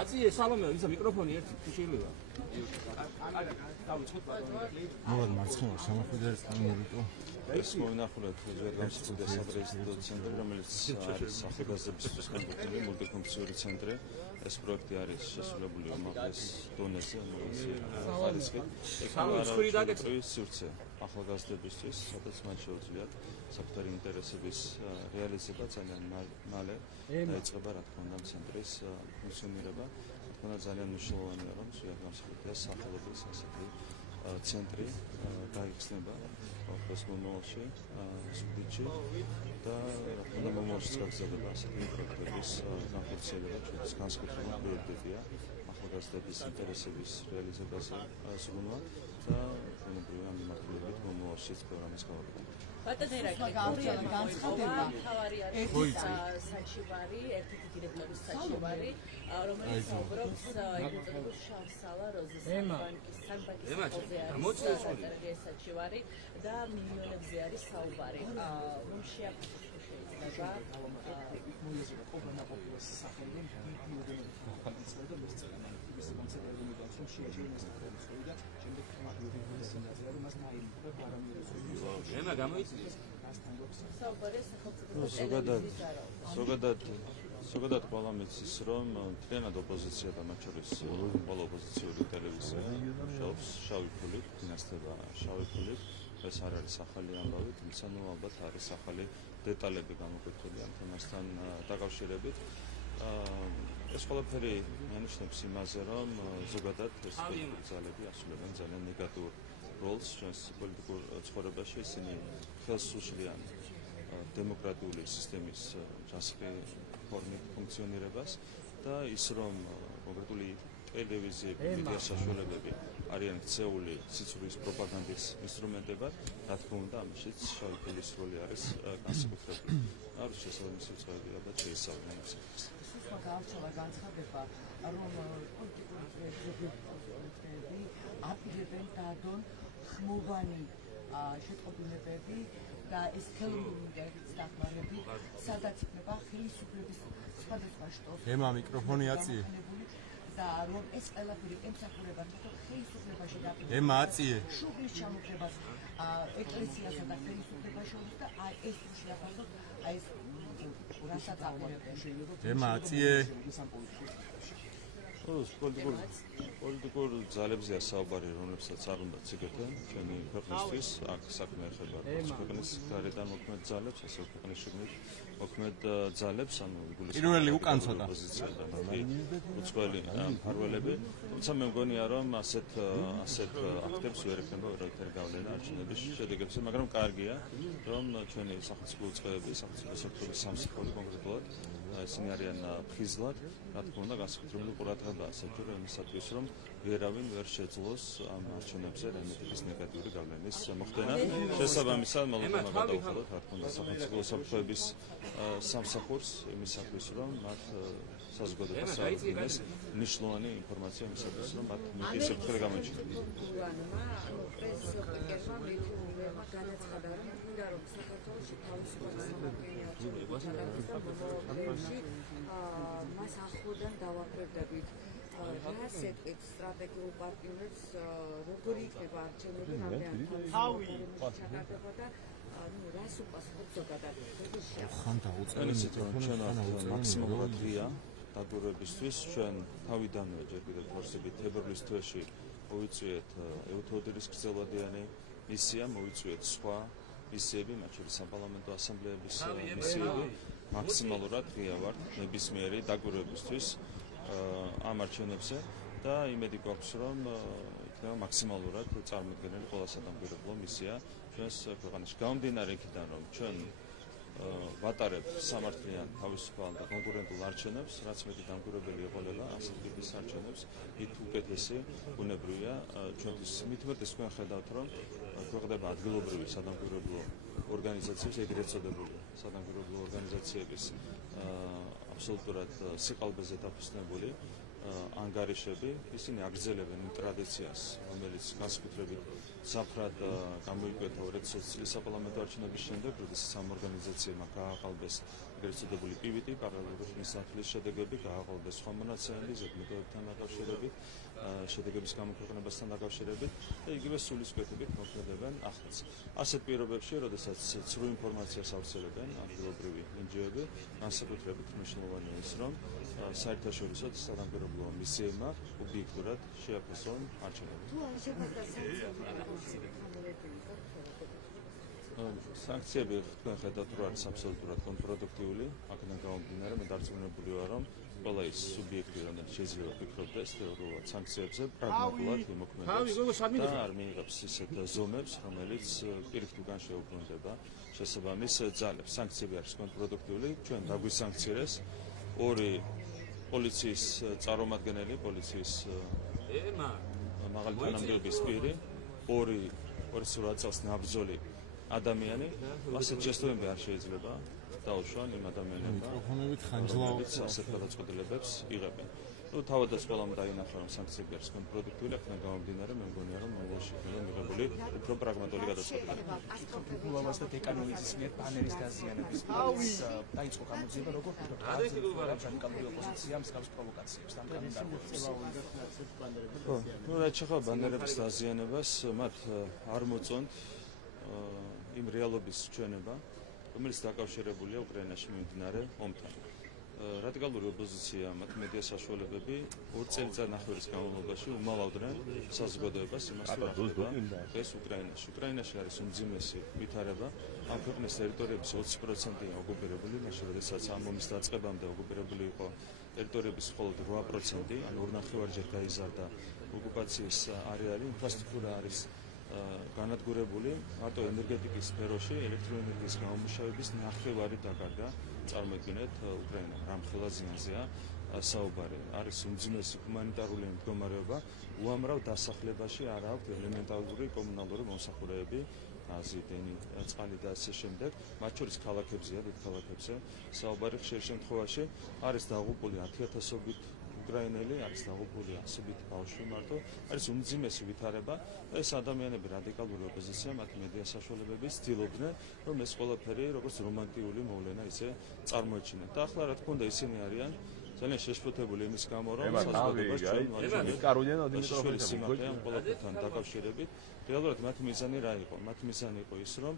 აწიე სალომე ისა მიკროფონი ერთი შეიძლება. მოვად მარცხენა სამართლიდან წამოვიდო. ეს მოინახულეთ ჯერგამსხვილის საპრეზიდენტო ცენტრი, რომელიც არის ახალგაზრდების განყოფილი მულტიფუნქციური ცენტრი. ეს პროექტი არის შესრულებული უმაღლეს დონეზე, ხარისხით. ეს სივრცე ახალგაზრდებისთვის, სადაც მათ შეუძლიათ საკუთარი ინტერესების რეალიზება ძალიან მალე დაიწყება, რა თქმა უნდა, ცენტრის ფუნქციონირება. რა თქმა უნდა, ძალიან მნიშვნელოვანია, რომ ჯერგამსხვილის სახელობის ასეთი ცენტრი გაიხსნება ეს მომავალში, სუდიჩი და რა თქმა უნდა, მომავალში გაგრძელდება ასეთი პროექტების განხორციელება, ჩვენს განსაკუთრებული პრიორიტეტია ახალგაზრდების ინტერესების რეალიზებაზე ზრუნვა და ბუნებრივია ამ მიმართულებით მომავალშიც პროგრამის გავაკეთება. განცხადება ერთ საჩივარი, ერთ-ერთი დირექტორის საჩივარი, რომელიც საუბრობს ეკონომიკის შავსალა როზის ბანკის ბანკის საჩივარი და მილიონებზე არის საუბარი. რომ შეაფასოს შეიძლება ზოგადად ყველა მიცის, რომ მთლიანად ოპოზიცია და მათ შორის ყველა ოპოზიციური ტელევიზია მუშაობს შავი ფულით, დინასტება შავი ფულით. ეს არ არის ახალი ამბავი, თუმცა ალბათ არის ახალი დეტალები გამოკვეთილი ამ თემასთან დაკავშირებით. ეს ყველაფერი მენიშნებს იმაზე, რომ ზოგადად ეს ძალები ასრულებენ ძალიან ნეგატიურ როლს ჩვენს პოლიტიკურ ცხოვრებაში. ისინი ხელს უშლიან დემოკრატიული სისტემის ჯანსაღი ფორმით ფუნქციონირებას და ის რომ კონკრეტული ტელევიზიები, მედია საშუალებები არიან ქცეული სიცოცხლის პროპაგანდის ინსტრუმენტებად, რა თქმა უნდა, ამაშიც შავი ფულის როლი არის განსაკუთრებული. არის შესაბამისი უწყებები და შეისწავლენ ამ საკითხს. სულ გავრცელა განცხადება, რომ პოლიტიკური პრეზიდენტები აპირებენ დაადონ ხმოვანი შეტყობინებები და ეს ხელოვნური ინტელექტის დახმარებით, სადაც იქნება ხელისუფლების სხვადასხვა შტოს. ემა მიკროფონი აწიე. და რომ ეს ყველაფერი ემსახურება თვითონ ხელისუფლებაში და აწიე. შუღლის ჩამოყრებას ეკლესიასა და ხელისუფლებას შორის და ეს შეაფასოთ ეს რასაც აპირებენ. აწიე. პოლიტიკურ ძალებზეა საუბარი, რომლებსაც არ უნდა ციგეთენ ჩვენი ქვეყნისთვის. აქ საქმე ეხება ქვეყნის გარედან მოქმედ ძალებს, ასე ქვეყნის შიგნით მოქმედ ძალებს, ანუ პირველი უკან ცოტა უცხოელი მფარველები. თუმცა მე მგონია, რომ ასეთ აქტებს ვერ ექნება ვერავითარი გავლენა არჩევნების შედეგებზე, მაგრამ კარგია, რომ ჩვენი სახელმწიფო უწყებები, სახელმწიფო სექტორის სამსახური კონკრეტულად ისინი არიან ფხიზლად, რა თქმა უნდა, განსაკუთრებული ყურადღებაა საჭირო იმისათვის, რომ ვერავინ ვერ შეძლოს ამ არჩევნებზე რამე ნეგატიური გავლენის მოხდენა. შესაბამისად, მოლოდინმა გადაუხადოთ, რა თქმა უნდა, სახელმწიფო საფრთხეების სამსახურს იმისათვის, რომ მათ საზოგადოებას აუგინეს მნიშვნელოვანი ინფორმაცია იმისათვის, რომ მათ მიწის საფრთხე გამოიჩინოს. განაცხადა, რომ მინდა რომ საქართველოში თავისუფალი სამართლიანი არჩევნები ჩატარდეს და მას ახლოდან დავაკრებდებით. რა სეტყვით სტრატეგიულ პარტნიორებს როგორი იქნება არჩევნები, რამდენი თავისუფალი ჩატარდება და რას უპასუხებს ზოგადად? ხან ჩვენ მაქსიმალურად ღია დაგურებისთვის ჩვენ თავიდანვე ჯერ კიდევ ფორსებით თებერვლის თვეში მოვიწვიეთ ევთოდერის გრძელვადიანი მისია, მოვიწვიეთ სხვა მისიები, მათ შორის საპარლამენტო ასამბლეების მისიები. მაქსიმალურად ღია ვართ ნებისმიერი დაგურებისთვის ამ არჩევნებზე და იმედი გვაქვს, რომ იქნება მაქსიმალურად წარმოდგენილი ყველა სადამკვირვებლო მისია ჩვენს ქვეყანაში. გამომდინარე იქიდან, რომ ჩვენ ვატარებთ სამართლიან, თავისუფალ და კონკურენტულ არჩევნებს, რაც მეტი დამკვირვებელი ეყოლება ასეთ ტიპის არჩევნებს, მით უკეთესი ბუნებრივია ჩვენთვის. მით უმეტეს თქვენ ხედავთ, რომ ქვეყნდება ადგილობრივი სადამკვირვებლო ორგანიზაციების, ეგრეთ წოდებული სადამკვირვებლო ორგანიზაციების აბსოლუტურად სიყალბეზე დაფუძნებული ანგარიშები, ისინი აგრძელებენ იმ ტრადიციას, რომელიც განსაკუთრებით საფრად გამოიკვეთა 2020 წლის საპარლამენტო არჩევნების შემდეგ, როდესაც ამ ორგანიზაციებმა გააყალბეს ეგრეთ წოდებული PVT, პარალელურად მისამართლის შედეგები, გააყალბეს სხვა მონაცემები ზედმეტოებთან დაკავშირებით, შედეგების გამოქვეყნებასთან დაკავშირებით და იგივე სულისკვეთებით მოქმედებენ ახლაც. ასეთ პირობებში, როდესაც ცრუ ინფორმაციას ავრცელებენ ადგილობრივი NGO-ები, განსაკუთრებით მნიშვნელოვანია ის, რომ საერთაშორისო სარამბერობლო მისიებმა ობიექტურად შეაფასონ არჩევნები. სანქციები თქვენ ხედავთ, რომ არის აბსოლუტურად კონტრპროდუქტიული, აქედან გამომდინარე, მე დარწმუნებული ვარ, რომ ყველა ის სუბიექტი, რომელიც შეიძლება ფიქრობდეს თეორიულად სანქციებზე, პრაგმატულად იმოქმედებს და არ მიიღებს ისეთ ზომებს, რომელიც პირიქით უკან შეუბრუნდება შესაბამის ძალებს. სანქციები არის კონტრპროდუქტიული, ჩვენ დაგვისანქცირეს ორი პოლიციის წარმომადგენელი, პოლიციის მაღალი თანამდებობის პირი, ორი 28 წელს ნაბრძოლი ადამიანი, ასეთ ჯესტოები არ შეიძლება დაუშვან იმ ადამიანებმა, რომლებიც ასეთ გადაწყვეტილებებს იღებენ. თავადაც ყველამ დაინახა, რომ სანქციები არის კონტრპროდუქტიული, აქედან გამომდინარე, მე მგონია, რომ მომავალში იქნება მიღებული უფრო პრაგმატული გადაწყვეტილებები. პოპულარობას და დეკანონიზმის მიერ ბანერის დაზიანების დაიწყო გამოძიება, როგორ რადიკალური ოპოზიცია მსგავს პროვოკაციებს ამ კანონმდებლობას. რაც შეხება ბანერების დაზიანებას, მათ არ მოწონთ იმ რეალობის ჩვენება, რომელიც დაკავშირებულია უკრაინაში მიმდინარე ომთან. რადიკალური ოპოზიცია, მათ მედია საშუალებები 2 წელიწადნახევრის განმავლობაში უმალავდნენ საზოგადოებას იმასთან, ეს უკრაინაში. უკრაინაში არის უმძიმესი ვითარება, ამ ქვეყნის ტერიტორიების 20%-ია ოკუპირებული, მაშინ როდესაც ამ ომის დაწყებამდე ოკუპირებული იყო ტერიტორიების მხოლოდ 8%, ანუ 2.5-ჯერ გაიზარდა ოკუპაციის არეალი, ინფრასტრუქტურა არის განადგურებული, მარტო ენერგეტიკის სფეროში ელექტროენერგიის გამომუშავების ნახევარი დაკარგა. წარმოიდგინეთ უკრაინა რა მხოლოდ ზიანზეა საუბარი. არის უმძიმესი ჰუმანიტარული მდგომარეობა, უამრავ დასახლებაში არ აქვს ელემენტარული კომუნალური მომსახურეები, გაზი, დენი, წყალი და ასე შემდეგ, მათ შორის ქალაქებზეა, დიდ ქალაქებზე. საუბარი ხშირ შემთხვევაში არის დაღუპული 10,000-ობით უკრაინელი, არის დაღუპული 100-ობით ბავშვი მარტო, არის უმძიმესი ვითარება და ეს ადამიანები რადიკალური ოპოზიცია, მათ მედია საშუალებები ცდილობდნენ, რომ ეს ყველაფერი როგორც რომანტიკული მოვლენა ისე წარმოეჩინათ. და ახლა რა თქმა უნდა ისინი არიან ძალიან შეშფოთებული იმის გამო, რომ საზოგადოებას ჩვენ ყველაფერთან დაკავშირებით, რეალურად მათი მიზანი რა იყო? მათი მიზანი იყო ის, რომ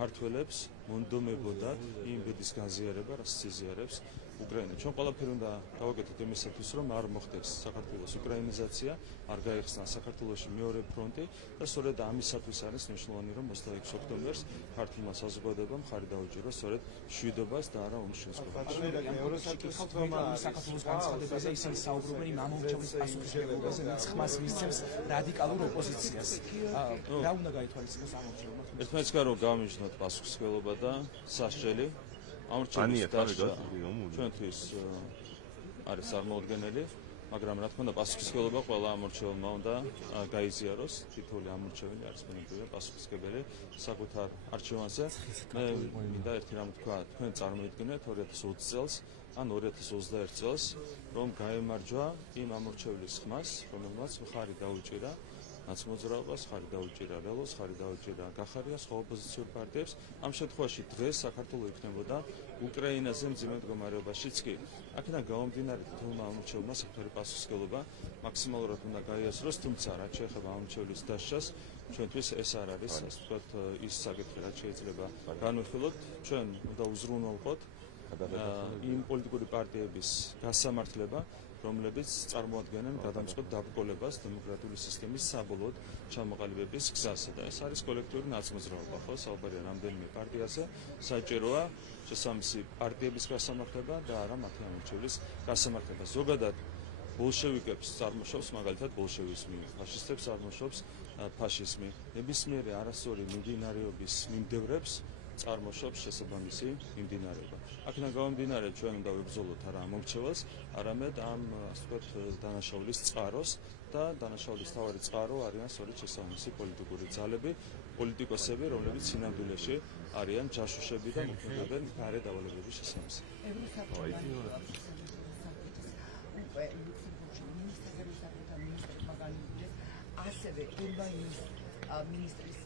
ქართველებს მონდომებოდათ იმ ბედის განზიარება, რაც იზიარებს უკრაინა. ჩვენ ყველაფერი უნდა გავაკეთოთ იმისათვის, რომ არ მოხდეს საქართველოს უკრაინიზაცია, არ გაიხსნა საქართველოში მეორე ფრონტი და სწორედ ამისათვის არის მნიშვნელოვანი, რომ 26 ოქტომბერს ქართულმა საზოგადოებამ ხარი დაუჭიროს სწორედ მშვიდობას და არა ომის შემსრულებელს. საქართველოს განცხადებაზე ისინი საუბრობენ იმ ამომრჩევლის პასუხისმგებლობაზე, რაც ხმას მისცემს რადიკალურ ოპოზიციას. რა უნდა გაითვალისწინოს ამომრჩევლმა? ერთმანეთს გარო გამიჯნოთ პასუხისმგებლობა და სასჯელი. ამორჩევის დასჯა ჩვენთვის არის წარმოუდგენელი, მაგრამ რა თქმა უნდა პასუხისმგებლობა ყველა ამორჩევლმა უნდა გაიზიაროს. თითოეული ამორჩეველი არის მონაწილე პასუხისმგებელი საკუთარ არჩევანზე. მე მინდა ერთი რამ თქვა, თქვენ წარმოიდგინეთ 2020 წელს ან 2021 წელს, რომ გაემარჯვა იმ ამორჩევლის ხმას, რომელმაც ხარი დაუჭირა ნაცმოძრაობას, ხარი დაუჭირა რელოს, ხარი დაუჭირა გახარიას სხვა ოპოზიციურ პარტიებს. ამ შემთხვევაში დღეს საქართველოს იქნებოდა უკრაინაზე მძიმე მდგომარეობაშიც კი. აქედან გამომდინარე თითოეულმა ამორჩევლმა საკუთარი პასუხისმგებლობა მაქსიმალურად უნდა გაიაზროს, თუმცა რაც შეეხება ამორჩევლის დასჯას, ჩვენთვის ეს არ არის, ასე ვთქვათ, ის საკითხი, რაც შეიძლება განვიხილოთ. ჩვენ უნდა უზრუნველყოთ იმ პოლიტიკური პარტიების გასამართლება, რომლებიც წარმოადგენენ გადამწყვეტ დაბრკოლებას დემოკრატიული სისტემის საბოლოოდ ჩამოყალიბების გზაზე და ეს არის კოლექტიური ნაწმოძრაობა, ხო, საუბარია რამდენიმე პარტიაზე, საჭიროა შესაბამისი პარტიების გასამართლება და არა მათი ამორჩევლის გასამართლება. ზოგადად ბოლშევიკებს წარმოშობს მაგალითად ბოლშევიზმი, ფაშისტებს წარმოშობს ფაშიზმი. ნებისმიერი არასწორი მიმდინარეობის მიმდევრებს წარმოშობს შესაბამისი მიმდინარეობა. აქედან გამომდინარე ჩვენ უნდა ვებრძოლოთ არა ამ მომრჩეველს, არამედ ამ ასე ვთქვათ დანაშაულის წყაროს და დანაშაულის თავარი წყარო არიან სწორედ შესაბამისი პოლიტიკური ძალები, პოლიტიკოსები, რომლებიც სინამდვილეში არიან ჯაშუშები და მოქმედებენ გარე დავალებების შესაბამისად. ასევე გერმანიის მინისტრის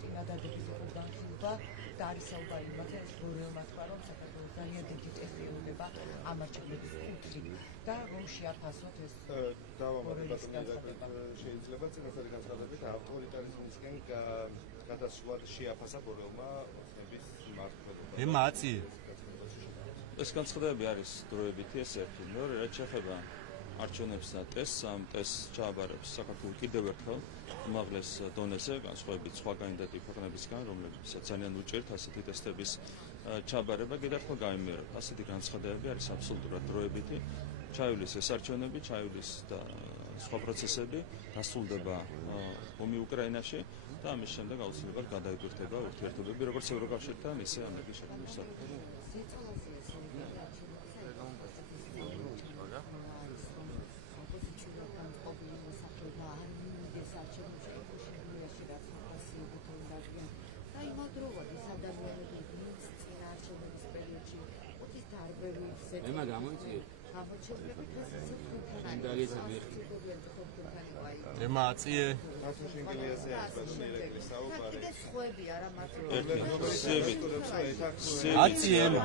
წინადადების იყო განხილვა და არის საუბარი იმაზე, რომ თქვა, რომ საქართველოს ძალიან დიდი ტესტი ეუნება ამ არჩევნების კუთხით და რომ შეაფასოთ ეს შეიძლება წინასწარი განცხადებით ავტორიტარიზმისკენ გადასვლა შეაფასა ბორელმა ხმების მმართველობა. ემაცი ეს განცხადებები არის დროებითი, ეს ერთი. მეორე, რაც შეეხება არჩევნებს და ტესტს, ამ ტესტს ჩააბარებს საქართველოს კიდევ ერთხელ უმაღლეს დონეზე, განსხვავებით სხვა კანდიდატი ქვეყნებისგან, რომლებსაც ძალიან უჭერთ ასეთი ტესტების ჩააბარება, კიდევ ერთხელ გაიმეორებ. ასეთი განცხადებები არის აბსოლუტურად დროებითი. ჩაივლის ეს არჩევნები, ჩაივლის და სხვა პროცესები, დასრულდება ომი უკრაინაში და ამის შემდეგ აუცილებლად გადაიგვირთება ურთიერთობები როგორც ევროკავშირთან, ისე ამერიკის შეერთებულ შტატებთან. ემა გამოიწია. ემაცი შენგელიაზე არის ბაშნიერების საუბარი. კიდე სხვები არა მარტო აცი ემა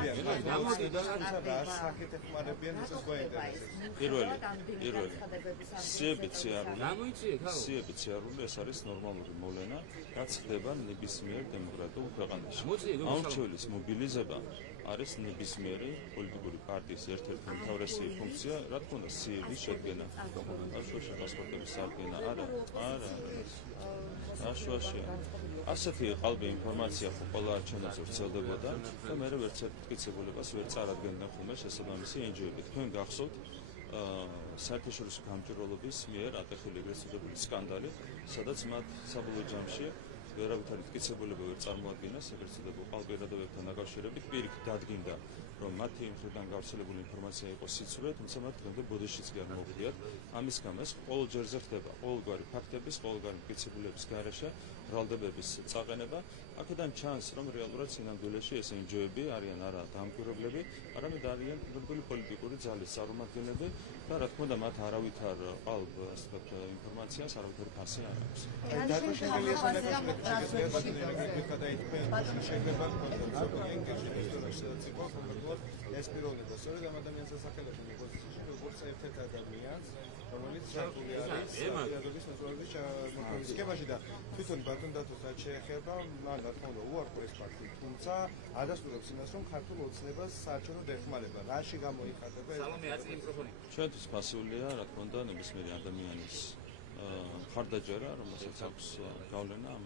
საკეთ ეხმარებიან ისეს გვაინტერესებს. პირველი გამოიწია. სიები ეს არის ნორმალური მოვლენა, რაც ხდება ნებისმიერ დემოკრატიულ ქვეყანაში. მოწია, ამრჩევლის მობილიზება არის ნებისმიერი პოლიტიკური პარტიის ერთ-ერთი უმთავრესი ფუნქცია, რა თქმა უნდა, სიების შედგენა. აშუაში პასპორტების სარგენა, არა. აშუაშია. ასეთი ყალბი ინფორმაცია ხო ყველა არჩევნაზე ვრცელდებოდა და მე ვერც ერთ მტკიცებულებას ვერ წარადგენდნენ ხოლმე შესაბამისი NGO-ები. თქვენ გახსოვთ საერთაშორისო გამჭვირვალობის მიერ ატეხილი ეგრეთ წოდებული სკანდალი, სადაც მათ საბოლოო ჯამში ვერავითარი მტკიცებულება ვერ წარმოადგენეს ეგრეთ წოდებულ ყალბირადობებთან დაკავშირებით, პირიქით დადგინდა, რომ მათი მხრიდან გავრცელებული ინფორმაცია იყო სიცრუე, თუმცა მათ დღემდე ბოდიშიც კი არ მოუღდიათ. ამის გამო ეს ყოველჯერზე ხდება ყოველგვარი ფაქტების, ყოველგვარი მტკიცებულების გარეშე ბრალდებების წაყენება. აქედან ჩანს, რომ რეალურად სინამდვილეში ეს NGO-ები არიან არა დამკვირვებლები, არამედ არიან პოლიტიკური ძალის წარმომადგენლები და რა თქმა უნდა მათ არავითარ ყალბ ინფორმაციას არავითარი ფასი არ აქვს. ეს პიროვნება სწორედ ამ ადამიანს ასახელებს იმ პოზიციაში, როგორც ერთ-ერთ ადამიანს, რომელიც ჩართული არის საზოგადოების ნაწილაკების შემოქმედებაში და თვითონ ბატონ დათოს რაც შეეხება, მან რა თქმა უნდა უარყურებს ფაქტი, თუმცა ადასტურებს იმას, რომ ქართულ ოცნებას საარჩევნო დეხმარება, რაში გამოიხატება ეს? ჩვენთვის პასიულია, რა თქმა უნდა, ნებისმიერი ადამიანის მხარდაჭერა, რომელსაც აქვს გავლენა ამ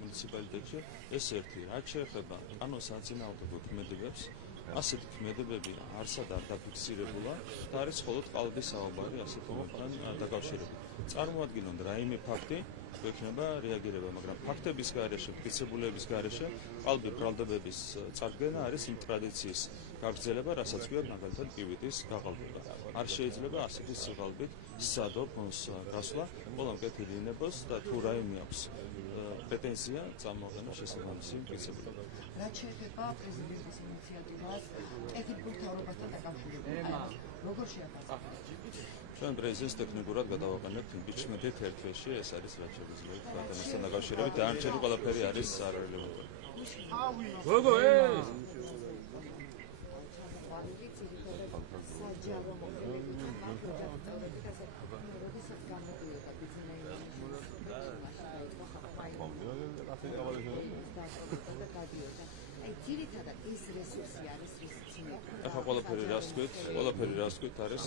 მუნიციპალიტეტში, ეს ერთი. რაც შეეხება კანონს საწინააღმდეგო ქმედებებს, ასეთი ქმედებები არსად არ დაფიქსირებულა და არის მხოლოდ ყალბის საუბარი ასეთ მომხდართან დაკავშირებით. წარმოადგინონ რაიმე ფაქტი, გვექნება რეაგირება, მაგრამ ფაქტების გარეშე, მტკიცებულების გარეშე, ყალბი ბრალდებების წარდგენა არის იმ ტრადიციის გაგრძელება, რასაც გვიათ მაგალითად კივიტის გაყალბება. არ შეიძლება ასეთი სიღალბით სცადო ფონს გასვლა, ყველა მკეთილი ინებოს და თუ რაიმე აქვს პრეტენზია წამოაყენოს შესაბამისი მტკიცებულება. რაც შეეხება პრეზიდენტის ინიციატივას ეთნიკურ მთავრობასთან დაკავშირებით, როგორ შეაფასებთ? ჩვენ პრეზიდენტს ტექნიკურად გადავაყენებთ იმპიჩმენტით ერთ თვეში, ეს არის რაც შეგვიძლია ადამიანთან დაკავშირებით, დანარჩენი ყველაფერი არის არარელევანტური. გოგო ძირითადად ეს რესურსი არის ახლა ყველაფერი რას თქვით არის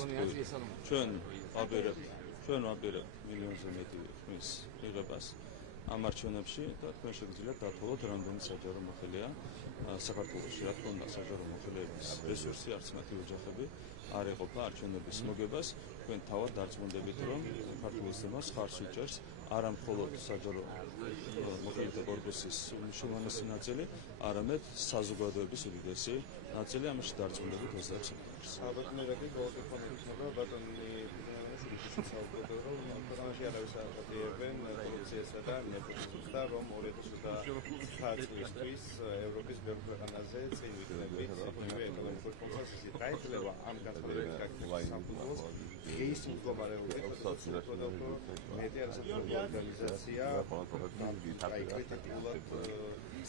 ჩვენ ვაპირებთ მილიონზე მეტი ხმის მიღებას ამ არჩევნებში და თქვენ შეგიძლიათ დათვალოთ რამდენი საჯარო მოხელეა საქართველოში. რა თქმა უნდა, საჯარო მოხელეების რესურსი არც მათი ოჯახები არ ეყოფა არჩევნების მოგებას. თქვენ თავად დარწმუნდებით, რომ ქართული სისტემას ხარს უჭერს არა მხოლოდ საჯარო მოხელეთა კორპუსის უმნიშვნელოვანესი ნაწილი, არამედ საზოგადოების უდიდესი ნაწილი. ამაში დარწმუნდებით 20%. საბატონოები გოოდეფონებსა ბატონი ქვეყანაში არავის არ აწევენ კორუფციასა და ნეპოტიზმს და რომ 2019 წლის ევროპის ბევრ ქვეყანაზე წინვიდრებით ეკონომიკური კონსენსუსი დაეძლევა ამ განცხადების გაკეთებას სამფუძველს ის მდგომარეობით, როდესაც მეტი არასოციალური ორგანიზაცია კრიტიკულად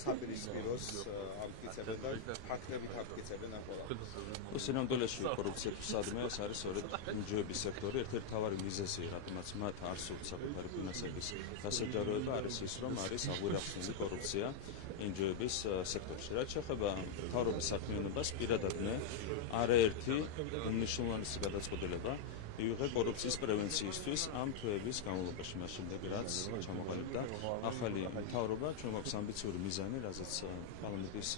საპირისპიროს ამტკიცებენ და ფაქტებით ამტკიცებენ ახლა. სინამდვილეში კორუფციისადმე ეს არის სწორედ ნჯოების სექტორი, ერთ-ერთი მთავარი მიზეზი, რადგანაც მათ არ სურთ საკუთარი ფინანსების დასაჯაროება არის ის, რომ არის აღვირახსნილი კორუფცია ნჯოების სექტორში. რაც შეეხება მთავრობის საქმიანობას, პირადად მე არაერთი უმნიშვნელოვანესი გადაწყვეტილება მივიღე კორუფციის პრევენციისთვის ამ თვეების განმავლობაში, მას შემდეგ რაც ჩამოყალიბდა ახალი მთავრობა, ჩვენ გვაქვს ამბიციური მიზანი, რაზეც პარლამენტის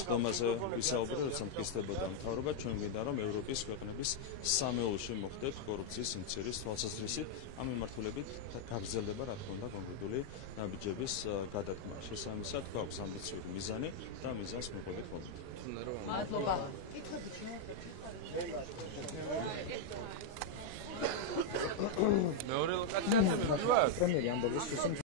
სხდომაზე ვისაუბრე, როცა მტკიცდებოდა მთავრობა, ჩვენ გვინდა რომ ევროპის ქვეყნების სამეულში მოხდეთ კორუფციის სიმცირის თვალსაზრისით, ამ მიმართულებით გაგრძელდება რა თქმა უნდა კონკრეტული ნაბიჯების გადადგმა. შესაბამისად გვაქვს ამბიციური მიზანი და მიზანს მოყვებით ხოლმე. მადლობა. მეორე ლოკაციაზე მივდივარ. პრემიერი ამბობს